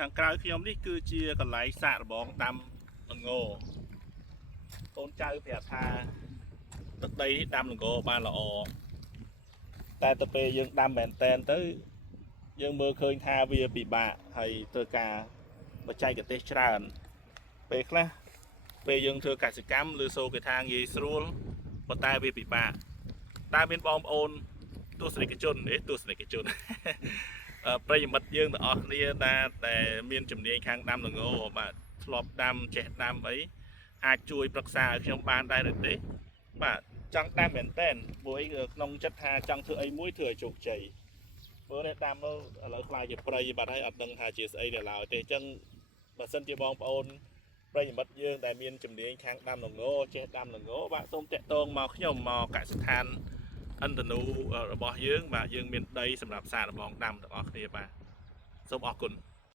ខាងក្រៅខ្ញុំនេះគឺជាកន្លែងសាកល្បងដាំល្ងកូនចៅប្រាប់ថាទឹកដីនេះដាំល្ងបានល្អតែទៅពេលយើងដាំមែនតែនទៅយើងមើលឃើញថាវាពិបាកហើយត្រូវការបច្ចេកទេសច្រើនពេលខ្លះពេលយើងធ្វើកសិកម្មឬសូគេថាងាយស្រួលប៉ុន្តែវាពិបាកតែមានបងប្អូនទស្សនិកជនប្រិយមិត្តយើងទាំងអស់គ្នាតែមានជំនាញខាងដាំល្ងបាទធ្លាប់ដាំចេះដាំអីអាចជួយប្រឹក្សាឲ្យខ្ញុំបានដែរឬទេបាទចង់ដាំមែនតើមួយក្នុងចិត្តថាចង់ធ្វើអីមួយធ្វើឲ្យជោគជ័យមើលនេះដាំទៅឥឡូវខ្លាចជាព្រៃបាត់ហើយអត់ដឹងថាជាស្អីនៅឡើយទេអញ្ចឹងបើសិនជាបងប្អូនប្រិយមិត្តយើងដែលមានជំនាញខាងដាំល្ងចេះដាំល្ងបាទសូមតាក់ទងមកខ្ញុំមកកសិដ្ឋានឥន្ទនូរបស់យើងបាទយើងមានដីសម្រាប់សាកល្បងដាំទាំងអស់គ្នាបាទសូមអរគុណ